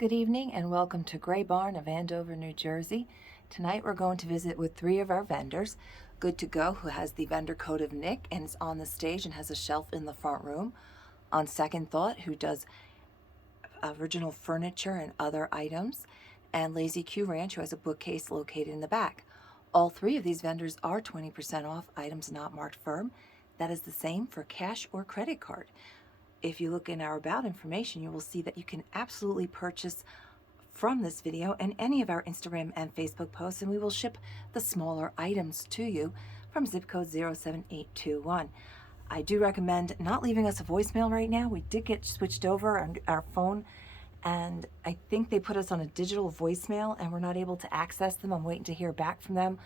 Good evening and welcome to Gray Barn of Andover, New Jersey. Tonight we're going to visit with three of our vendors. Good to Go, who has the vendor code of Nick and is on the stage and has a shelf in the front room. On Second Thought, who does original furniture and other items. And Lazy Q Ranch, who has a bookcase located in the back. All three of these vendors are 20% off items not marked firm. That is the same for cash or credit card. If you look in our about information, you will see that you can absolutely purchase from this video and any of our Instagram and Facebook posts, and we will ship the smaller items to you from zip code 07821. I do recommend not leaving us a voicemail right now. We did get switched over on our phone, and I think they put us on a digital voicemail and we're not able to access them. I'm waiting to hear back from them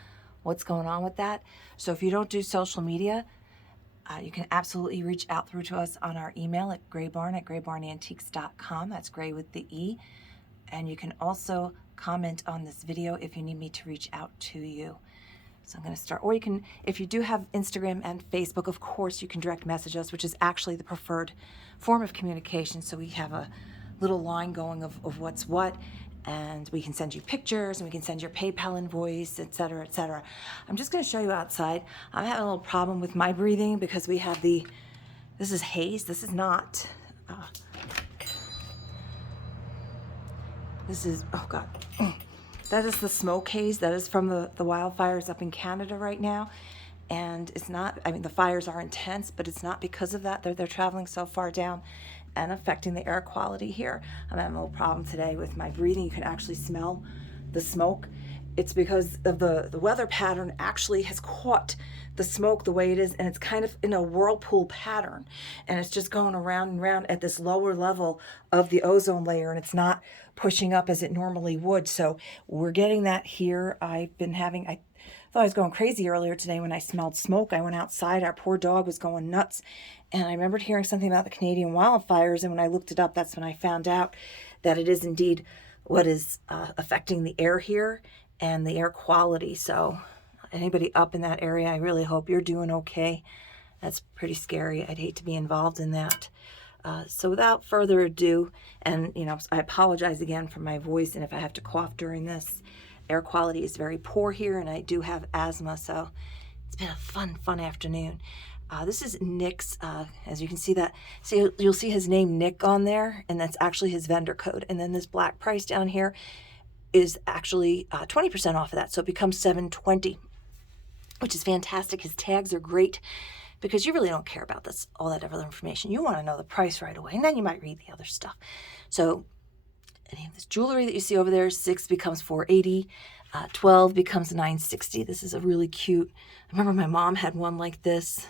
what's going on with that. So if you don't do social media, you can absolutely reach out through to us on our email at graybarn@graybarnantiques.com. That's gray with the E. And you can also comment on this video if you need me to reach out to you. So I'm going to start, or you can, if you do have Instagram and Facebook, of course, you can direct message us, which is actually the preferred form of communication. So we have a little line going of what's what, and we can send you pictures and we can send your PayPal invoice, etc., etc. I'm just going to show you outside. I'm having a little problem with my breathing because we have this is haze. This is not, this is, oh God. That is the smoke haze. That is from the wildfires up in Canada right now. And it's not, I mean, the fires are intense, but it's not because of that. They're traveling so far down and affecting the air quality here. I'm having a little problem today with my breathing. You can actually smell the smoke. It's because of the weather pattern actually has caught the smoke the way it is, and it's kind of in a whirlpool pattern, and it's just going around and around at this lower level of the ozone layer, and it's not pushing up as it normally would. So we're getting that here. I thought I was going crazy earlier today when I smelled smoke. I went outside. Our poor dog was going nuts. And I remembered hearing something about the Canadian wildfires. And when I looked it up, that's when I found out that it is indeed what is affecting the air here and the air quality. So anybody up in that area, I really hope you're doing okay. That's pretty scary. I'd hate to be involved in that. So without further ado, and I apologize again for my voice, and if I have to cough during this, air quality is very poor here, and I do have asthma, so it's been a fun afternoon. This is Nick's, as you can see you'll see his name Nick on there, and that's actually his vendor code. And then this black price down here is actually 20% off of that, so it becomes $720, which is fantastic. His tags are great because you really don't care about all that other information. You want to know the price right away, and then you might read the other stuff. So any of this jewelry that you see over there, 6 becomes $480, 12 becomes $960. This is a really cute, I remember my mom had one like this.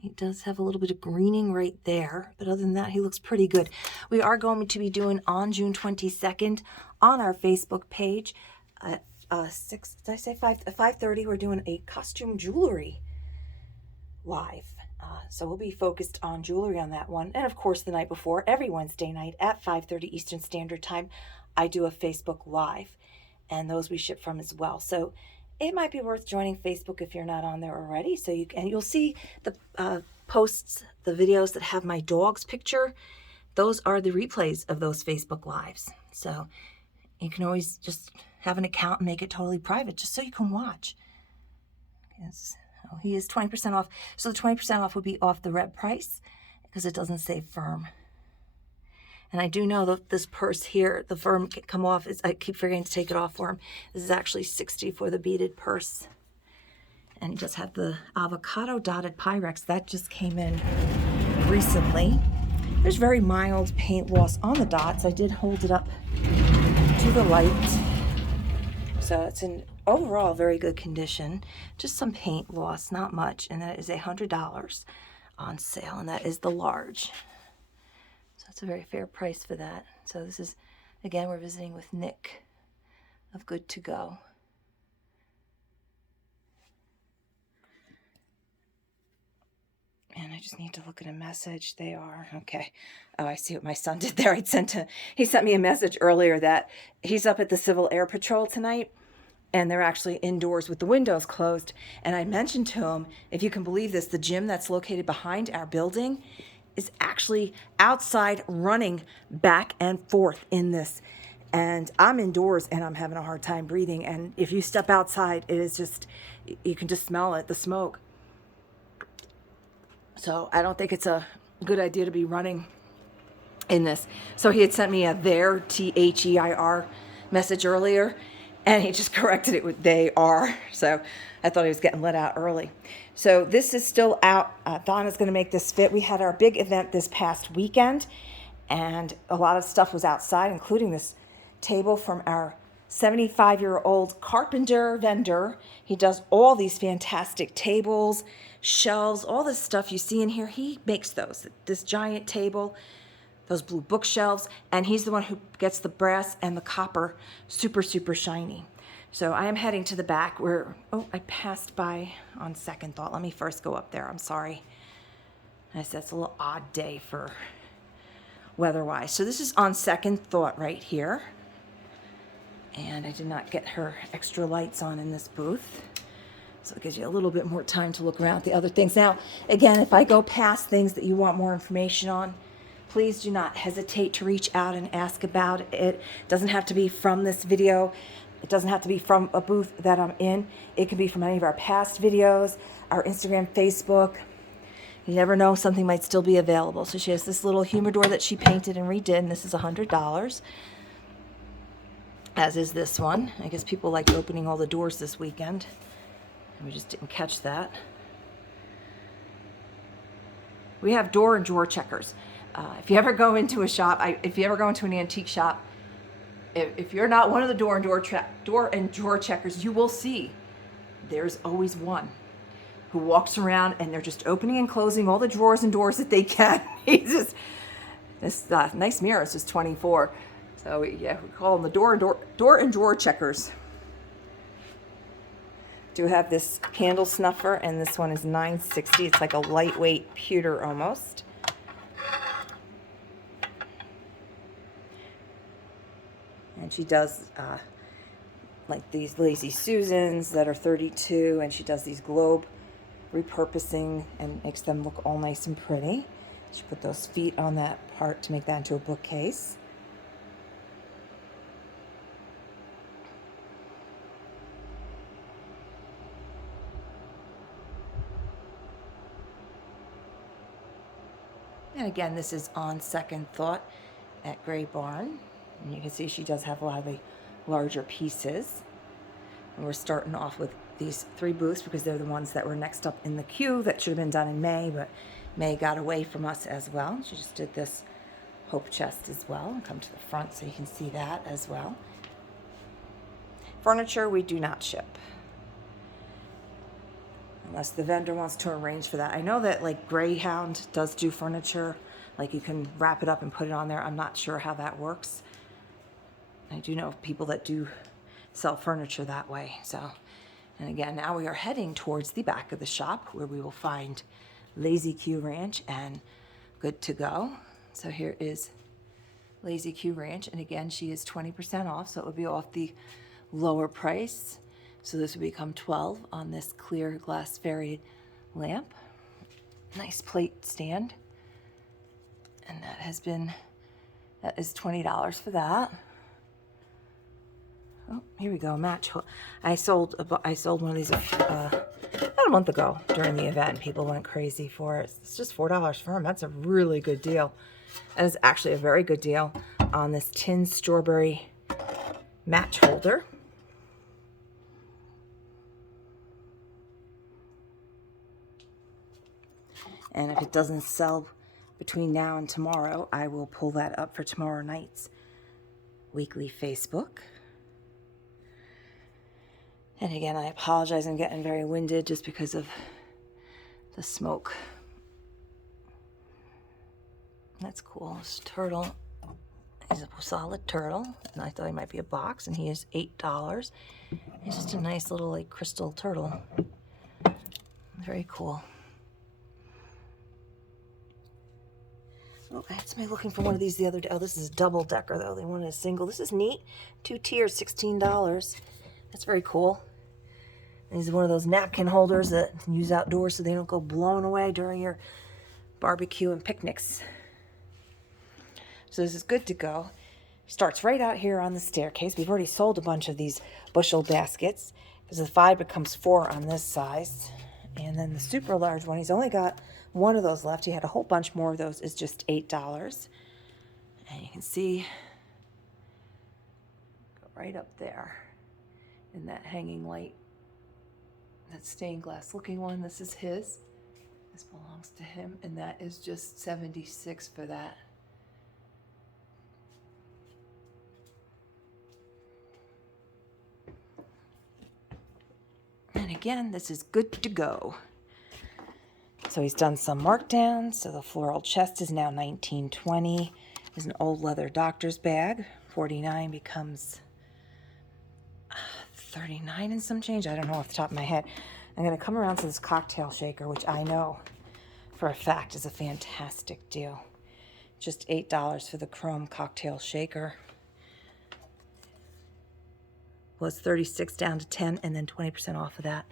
He does have a little bit of greening right there, but other than that, he looks pretty good. We are going to be doing on June 22nd on our Facebook page at 5:30. We're doing a costume jewelry live. So we'll be focused on jewelry on that one. And of course, the night before, every Wednesday night at 5:30 Eastern Standard Time, I do a Facebook Live, and those we ship from as well. So it might be worth joining Facebook if you're not on there already. So you'll see the posts, the videos that have my dog's picture. Those are the replays of those Facebook Lives. So you can always just have an account and make it totally private, just so you can watch. He is 20% off. So the 20% off would be off the red price because it doesn't say firm. And I do know that this purse here, the firm can come off. I keep forgetting to take it off for him. This is actually $60 for the beaded purse. And he just had the avocado dotted Pyrex. That just came in recently. There's very mild paint loss on the dots. I did hold it up to the light. So it's in overall very good condition. Just some paint loss, not much. And that is $100 on sale. And that is the large. So it's a very fair price for that. So this is, again, we're visiting with Nick of Good to Go. And I just need to look at a message. They are, okay. Oh, I see what my son did there. He sent me a message earlier that he's up at the Civil Air Patrol tonight, and they're actually indoors with the windows closed. And I mentioned to him, if you can believe this, the gym that's located behind our building is actually outside running back and forth in this. And I'm indoors and I'm having a hard time breathing. And if you step outside, it is just, you can just smell it, the smoke. So I don't think it's a good idea to be running in this. So he had sent me a there, THEIR message earlier, and he just corrected it with they are. So I thought he was getting let out early. So this is still out. Donna's going to make this fit. We had our big event this past weekend, and a lot of stuff was outside, including this table from our 75-year-old carpenter vendor. He does all these fantastic tables, shelves, all this stuff you see in here. He makes those, this giant table, those blue bookshelves, and he's the one who gets the brass and the copper super, super shiny. So I am heading to the back where, oh, I passed by on second thought. Let me first go up there. I'm sorry. I said it's a little odd day for weather-wise. So this is on second thought right here. And I did not get her extra lights on in this booth. So it gives you a little bit more time to look around at the other things. Now, again, if I go past things that you want more information on, please do not hesitate to reach out and ask about it. It doesn't have to be from this video. It doesn't have to be from a booth that I'm in. It can be from any of our past videos, our Instagram, Facebook. You never know, something might still be available. So she has this little humidor that she painted and redid, and this is $100. As is this one. I guess people liked opening all the doors this weekend. We just didn't catch that. We have door and drawer checkers. If you ever go into a shop, if you ever go into an antique shop, if you're not one of the door and drawer checkers, you will see there's always one who walks around and they're just opening and closing all the drawers and doors that they can. He's just, this nice mirror is just 24. So yeah, we call them the door and drawer checkers. Do have this candle snuffer, and this one is $9.60. It's like a lightweight pewter almost. And she does like these Lazy Susans that are $32, and she does these globe repurposing and makes them look all nice and pretty. She put those feet on that part to make that into a bookcase. And again, this is on second thought at Gray Barn. And you can see she does have a lot of the larger pieces. And we're starting off with these 3 booths because they're the ones that were next up in the queue that should have been done in May, but May got away from us as well. She just did this hope chest as well. I'll come to the front so you can see that as well. Furniture we do not ship, unless the vendor wants to arrange for that. I know that like Greyhound does do furniture, like you can wrap it up and put it on there. I'm not sure how that works. I do know of people that do sell furniture that way. So, and again, now we are heading towards the back of the shop where we will find Lazy Q Ranch and Good to Go. So here is Lazy Q Ranch, and again, she is 20% off, so it would be off the lower price. So this would become $12 on this clear glass fairy lamp. Nice plate stand. And that is $20 for that. Oh, here we go, match. I sold one of these about a month ago during the event. People went crazy for it. It's just $4 for them. That's a really good deal. That is actually a very good deal on this tin strawberry match holder. And if it doesn't sell between now and tomorrow, I will pull that up for tomorrow night's weekly Facebook. And again, I apologize, I'm getting very winded just because of the smoke. That's cool. This turtle is a solid turtle, and I thought he might be a box, and he is $8. He's just a nice little like crystal turtle. Very cool. Oh, I had somebody looking for one of these the other day. Oh, this is a double decker though. They wanted a single. This is neat. 2 tiers, $16. That's very cool. These are one of those napkin holders that you use outdoors so they don't go blowing away during your barbecue and picnics. So this is good to go. Starts right out here on the staircase. We've already sold a bunch of these bushel baskets because the 5 becomes 4 on this size. And then the super large one, he's only got one of those left. He had a whole bunch more of those. It's just $8. And you can see, go right up there in that hanging light, that stained glass looking one. This is his. This belongs to him. And that is just $76 for that. And again, this is good to go. So he's done some markdowns. So the floral chest is now $19.20. There's an old leather doctor's bag. $49 becomes $39 and some change. I don't know off the top of my head. I'm going to come around to this cocktail shaker, which I know for a fact is a fantastic deal. Just $8 for the chrome cocktail shaker. Was $36 down to $10, and then 20% off of that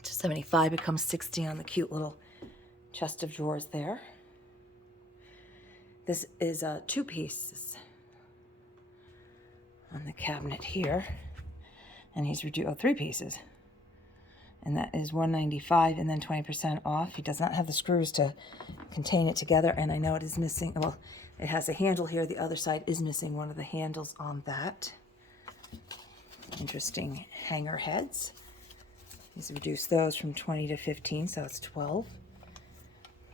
to $75 becomes $60 on the cute little chest of drawers there. This is 2 pieces on the cabinet here, and he's reduced 3 pieces, and that is $195 and then 20% off. He does not have the screws to contain it together, and I know it is missing. Well, it has a handle here. The other side is missing one of the handles on that. Interesting hanger heads. He's reduced those from 20 to 15, so it's 12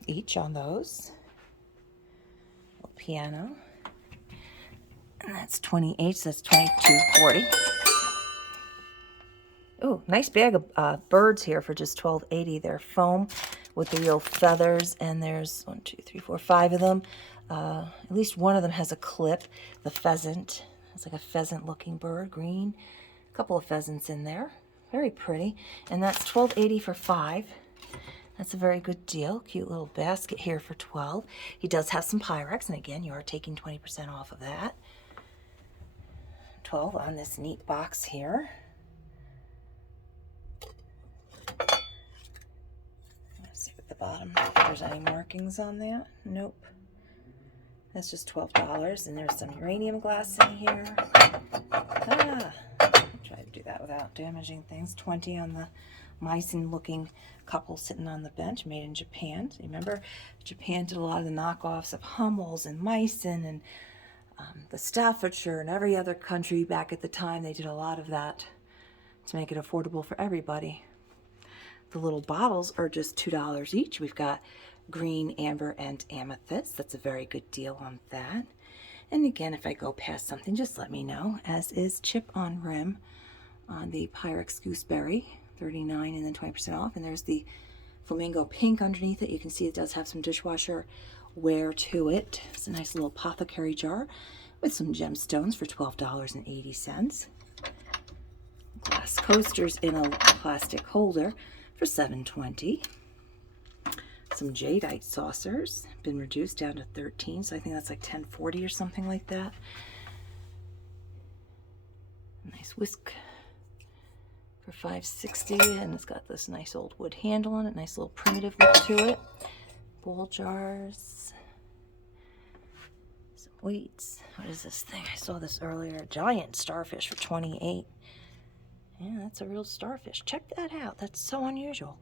each on those. Little piano. And that's 28, so that's $22.40. Oh, nice bag of birds here for just $12.80. They're foam with the real feathers, and there's 1, 2, 3, 4, 5 of them. At least one of them has a clip. The pheasant. It's like a pheasant-looking bird, green. A couple of pheasants in there. Very pretty. And that's $12.80 for 5. That's a very good deal. Cute little basket here for $12. He does have some Pyrex, and again, you are taking 20% off of that. $12 on this neat box here. Let's see at the bottom if there's any markings on that. Nope. That's just $12, and there's some uranium glass in here. Try to do that without damaging things. $20 on the Meissen-looking couple sitting on the bench, made in Japan. So remember, Japan did a lot of the knockoffs of Hummels and Meissen and the Staffordshire and every other country back at the time. They did a lot of that to make it affordable for everybody. The little bottles are just $2 each. We've got green, amber, and amethyst. That's a very good deal on that. And again, if I go past something, just let me know, as is chip on rim on the Pyrex Gooseberry, $39 and then 20% off. And there's the flamingo pink underneath it. You can see it does have some dishwasher wear to it. It's a nice little apothecary jar with some gemstones for $12.80. Glass coasters in a plastic holder for $7.20. Some jadeite saucers, been reduced down to $13, so I think that's like $10.40 or something like that. Nice whisk for $5.60, and it's got this nice old wood handle on it, nice little primitive look to it. Bowl jars, some weights. What is this thing? I saw this earlier. Giant starfish for $28. Yeah, that's a real starfish. Check that out. That's so unusual.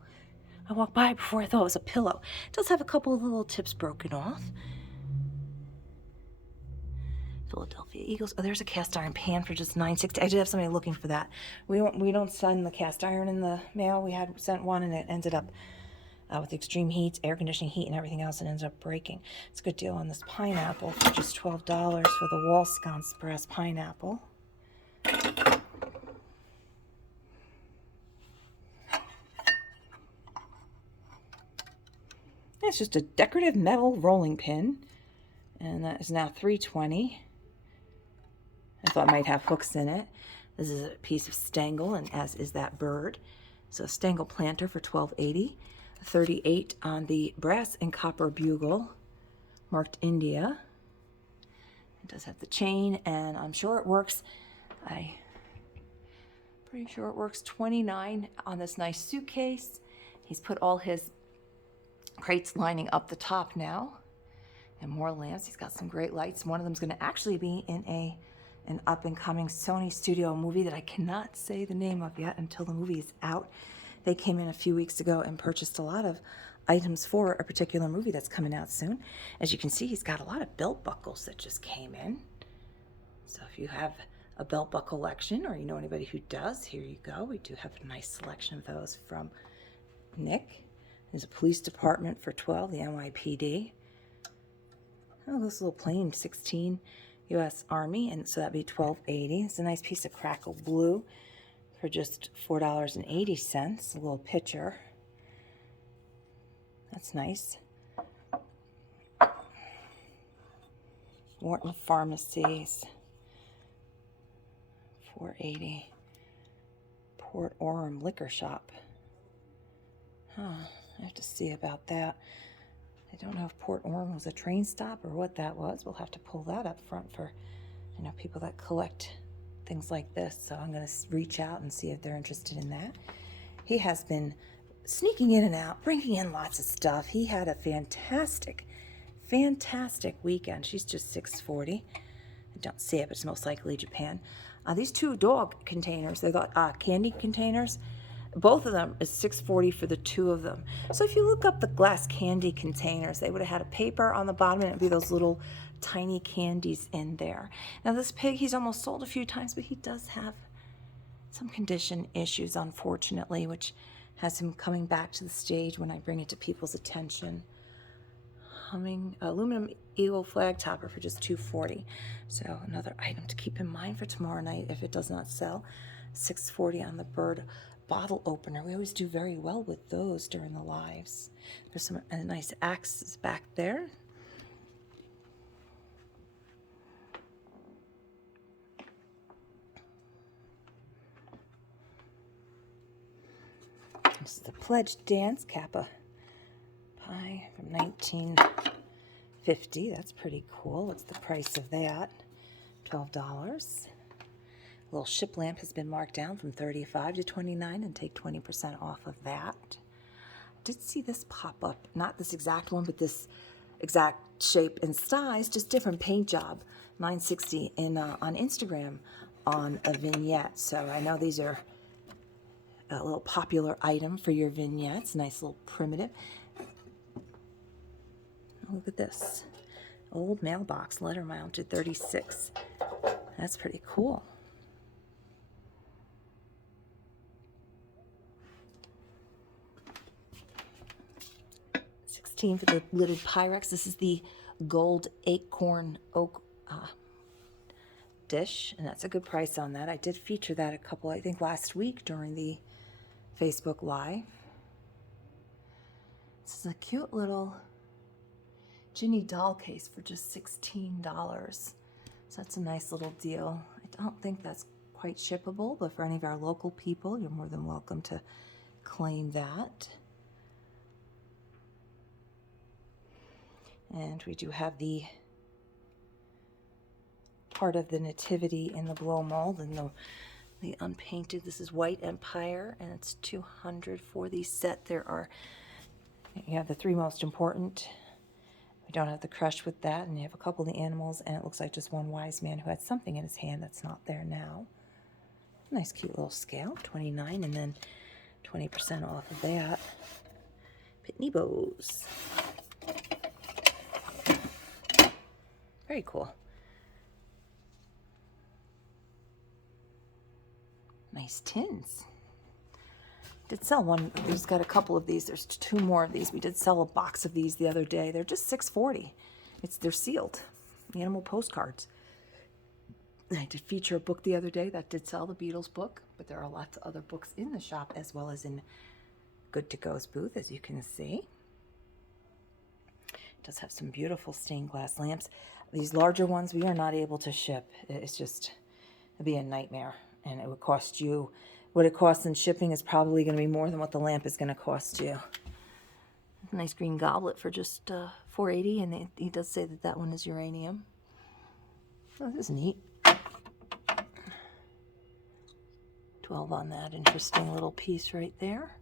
I walked by before I thought it was a pillow. It does have a couple of little tips broken off. Philadelphia Eagles. Oh, there's a cast iron pan for just $9.60. I did have somebody looking for that. We don't send the cast iron in the mail. We had sent one, and it ended up with extreme heat, air conditioning heat, and everything else, and ended up breaking. It's a good deal on this pineapple for just $12 for the wall sconce brass pineapple. It's just a decorative metal rolling pin, and that is now $3.20. I thought it might have hooks in it. This is a piece of stangle, and as is that bird. So a stangle planter for $12.80. $38 on the brass and copper bugle, marked India. It does have the chain, and I'm sure it works. Pretty sure it works. $29 on this nice suitcase. He's put all his crates lining up the top now, and more lamps. He's got some great lights. One of them's going to actually be in an up-and-coming Sony Studio movie that I cannot say the name of yet until the movie is out. They came in a few weeks ago and purchased a lot of items for a particular movie that's coming out soon. As you can see, he's got a lot of belt buckles that just came in. So if you have a belt buckle collection, or you know anybody who does, here you go. We do have a nice selection of those from Nick. There's a police department for $12, the NYPD. Oh, this little plain 16 U.S. Army, and so that'd be $12.80. It's a nice piece of crackle blue for just $4.80. A little pitcher. That's nice. Morton Pharmacies, $4.80. Port Orem Liquor Shop. I have to see about that. I don't know if Port Orem was a train stop or what that was. We'll have to pull that up front for, people that collect things like this. So I'm going to reach out and see if they're interested in that. He has been sneaking in and out, bringing in lots of stuff. He had a fantastic weekend. She's just $6.40. I don't see it, but it's most likely Japan. These two dog containers, they got candy containers. Both of them is $6.40 for the two of them. So if you look up the glass candy containers, they would have had a paper on the bottom, and it would be those little tiny candies in there. Now this pig, he's almost sold a few times, but he does have some condition issues, unfortunately, which has him coming back to the stage when I bring it to people's attention. Humming aluminum eagle flag topper for just $2.40. So another item to keep in mind for tomorrow night if it does not sell. $6.40 on the bird bottle opener. We always do very well with those during the lives. There's some nice axes back there. This is the Pledge Dance Kappa pie from 1950. That's pretty cool. What's the price of that? $12. A little ship lamp has been marked down from $35 to $29, and take 20% off of that. I did see this pop up, not this exact one, but this exact shape and size, just different paint job. $9.60 on Instagram on a vignette. So I know these are a little popular item for your vignettes. Nice little primitive. Look at this. Old mailbox, letter mounted, $36. That's pretty cool. $16 for the lidded Pyrex. This is the gold acorn oak dish, and that's a good price on that. I did feature that a couple, I think last week during the Facebook Live. This is a cute little Ginny doll case for just $16. So that's a nice little deal. I don't think that's quite shippable, but for any of our local people, you're more than welcome to claim that. And we do have the part of the nativity in the blow mold and the unpainted. This is White Empire, and it's $200 for the set. You have the three most important. We don't have the crush with that, and you have a couple of the animals, and it looks like just one wise man who had something in his hand that's not there now. Nice cute little scale, $29, and then 20% off of that. Pitney Bows. Very cool. Nice tins. Did sell one. There's got a couple of these. There's two more of these. We did sell a box of these the other day. They're just $6.40. They're sealed. Animal postcards. I did feature a book the other day that did sell, the Beatles book, but there are lots of other books in the shop as well as in Good to Go's booth, as you can see. It does have some beautiful stained glass lamps. These larger ones we are not able to ship. It'd be a nightmare, and it would cost you, what it costs in shipping is probably going to be more than what the lamp is going to cost you. Nice green goblet for just $4.80, and he does say that one is uranium. Oh, this is neat. 12 on that interesting little piece right there.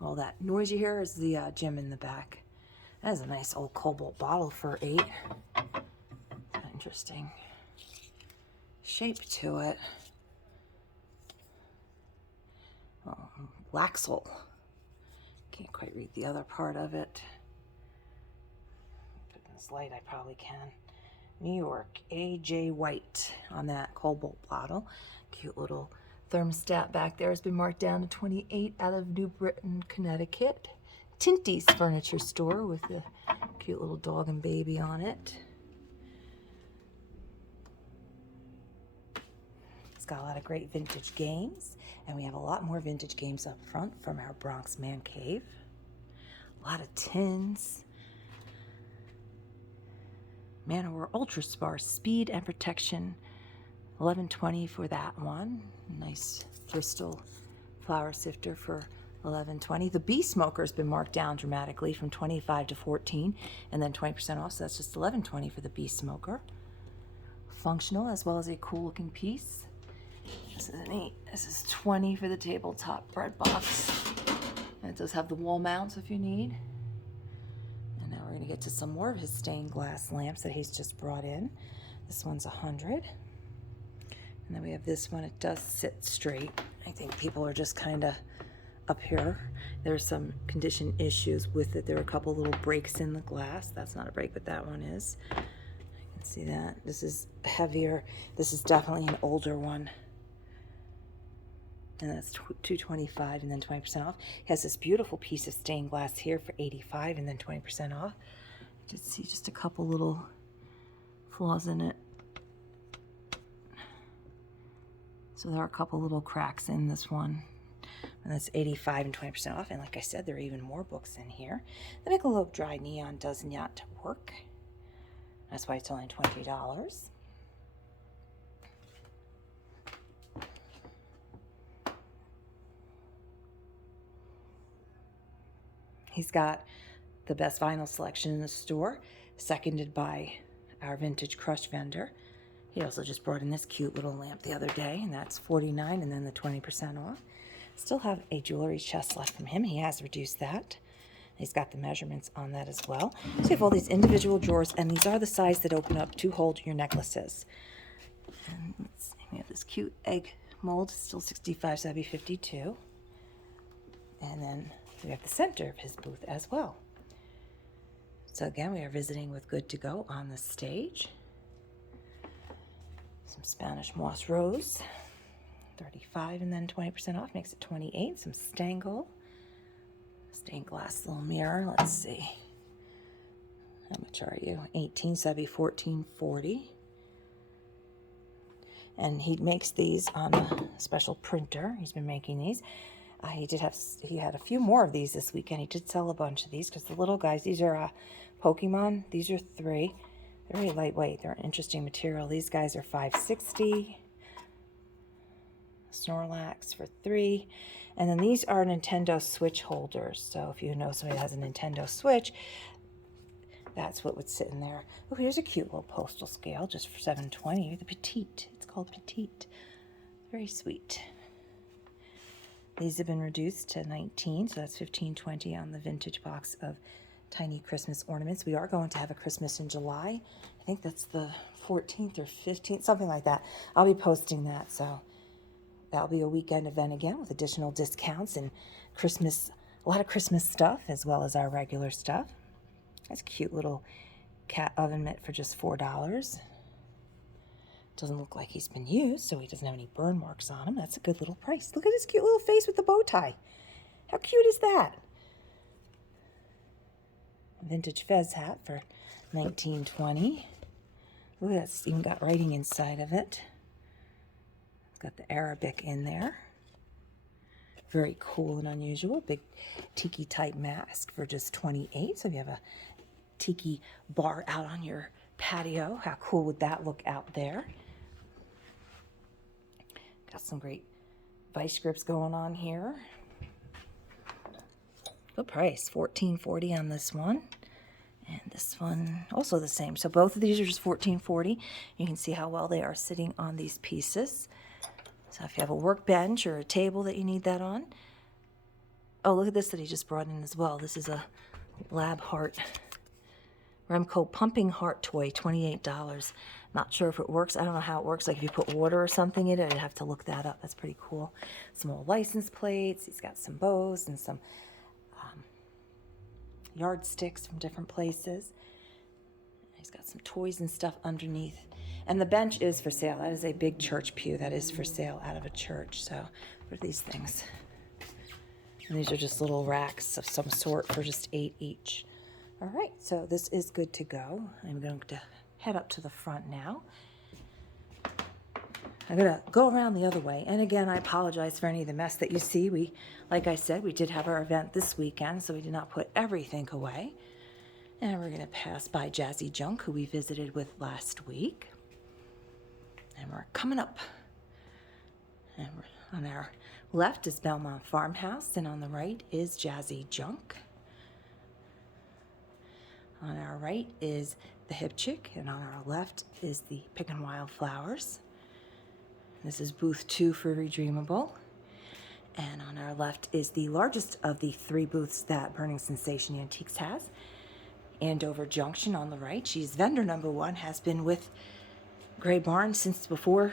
All that noise you hear is the gym in the back. That is a nice old Cobalt bottle for $8. Interesting shape to it. Oh, Laxel. Can't quite read the other part of it. Put in this light, I probably can. New York, A.J. White on that Cobalt bottle. Cute little thermostat back there has been marked down to 28 out of New Britain, Connecticut. Tinty's Furniture Store with the cute little dog and baby on it. It's got a lot of great vintage games, and we have a lot more vintage games up front from our Bronx Man Cave. A lot of tins. Manowar Ultra Spar Speed and Protection, $11.20 for that one. Nice Bristol flour sifter for $11.20. The Bee Smoker's been marked down dramatically from 25 to 14, and then 20% off, so that's just $11.20 for the Bee Smoker. Functional as well as a cool looking piece. This is neat. This is $20 for the tabletop bread box. And it does have the wall mounts if you need. And now we're going to get to some more of his stained glass lamps that he's just brought in. This one's $100. And then we have this one. It does sit straight. I think people are just kind of up here. There's some condition issues with it. There are a couple little breaks in the glass. That's not a break, but that one is. You can see that. This is heavier. This is definitely an older one. And that's $225 and then 20% off. He has this beautiful piece of stained glass here for $85 and then 20% off. Just see just a couple little flaws in it. So there are a couple little cracks in this one. And that's $85 and 20% off. And like I said, there are even more books in here. The Michelob Dry Neon does not work. That's why it's only $20. He's got the best vinyl selection in the store, seconded by our Vintage Crush vendor. He also just brought in this cute little lamp the other day, and that's $49 and then the 20% off. Still have a jewelry chest left from him. He has reduced that. He's got the measurements on that as well. So you have all these individual drawers, and these are the size that open up to hold your necklaces. And let's see, we have this cute egg mold, still $65, so that'd be $52. And then we have the center of his booth as well. So again, we are visiting with Good to Go on the stage. Some Spanish moss rose, $35 and then 20% off, makes it $28. Some Stangl, stained glass little mirror. Let's see, how much are you? 18, so that'd be $14.40. And he makes these on a special printer. He's been making these. He had a few more of these this weekend. He did sell a bunch of these because the little guys, these are Pokemon. These are 3. They're really lightweight. They're an interesting material. These guys are $5.60. Snorlax for $3. And then these are Nintendo Switch holders. So if you know somebody that has a Nintendo Switch, that's what would sit in there. Oh, here's a cute little postal scale just for $7.20. The Petite. It's called Petite. Very sweet. These have been reduced to $19, so that's $15.20 on the vintage box of tiny Christmas ornaments. We are going to have a Christmas in July. I think that's the 14th or 15th, something like that. I'll be posting that, so that'll be a weekend event again with additional discounts and Christmas, a lot of Christmas stuff as well as our regular stuff. That's a cute little cat oven mitt for just $4. Doesn't look like he's been used, so he doesn't have any burn marks on him. That's a good little price. Look at his cute little face with the bow tie. How cute is that? Vintage Fez hat for $19.20. Look, that's even got writing inside of it. It's got the Arabic in there. Very cool and unusual. Big tiki type mask for just $28. So if you have a tiki bar out on your patio, how cool would that look out there? Got some great vice grips going on here. Good price, $14.40 on this one. And this one, also the same. So both of these are just $14.40. You can see how well they are sitting on these pieces. So if you have a workbench or a table that you need that on, Oh, look at this that he just brought in as well. This is a Lab Heart Remco pumping heart toy, $28. Not sure if it works. I don't know how it works. Like if you put water or something in it, I'd have to look that up. That's pretty cool. Some old license plates. He's got some bows and some yardsticks from different places. He's got some toys and stuff underneath. And the bench is for sale. That is a big church pew that is for sale out of a church. So what are these things? And these are just little racks of some sort for just $8 each. All right, so this is good to go. I'm going to head up to the front now. I'm going to go around the other way. And again, I apologize for any of the mess that you see. Like I said, we did have our event this weekend, so we did not put everything away. And we're going to pass by Jazzy Junk, who we visited with last week. And we're coming up. And on our left is Belmont Farmhouse, and on the right is Jazzy Junk. On our right is the Hip Chick, and on our left is the Pickin' Wildflowers. This is booth 2 for Redreamable. And on our left is the largest of the 3 booths that Burning Sensation Antiques has. Andover Junction on the right. She's vendor number 1, has been with Gray Barn since before,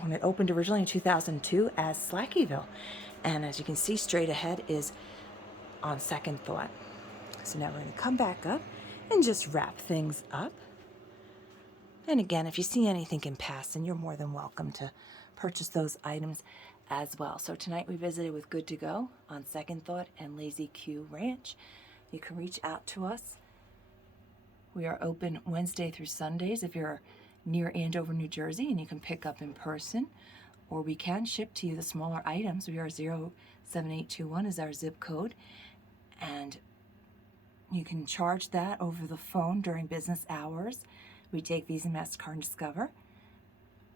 when it opened originally in 2002 as Slackyville. And as you can see, straight ahead is On Second Thought. So now we're going to come back up and just wrap things up. And again, if you see anything in passing, you're more than welcome to purchase those items as well. So tonight we visited with Good to Go, On Second Thought, and Lazy Q Ranch. You can reach out to us. We are open Wednesday through Sundays if you're near Andover, New Jersey, and you can pick up in person, or we can ship to you the smaller items. We are 07821 is our zip code, and you can charge that over the phone during business hours. We take Visa, MasterCard, and Discover.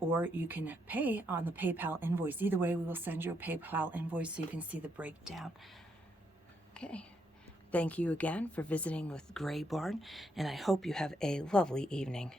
Or you can pay on the PayPal invoice. Either way, we will send you a PayPal invoice so you can see the breakdown. Okay. Thank you again for visiting with Gray Barn, and I hope you have a lovely evening.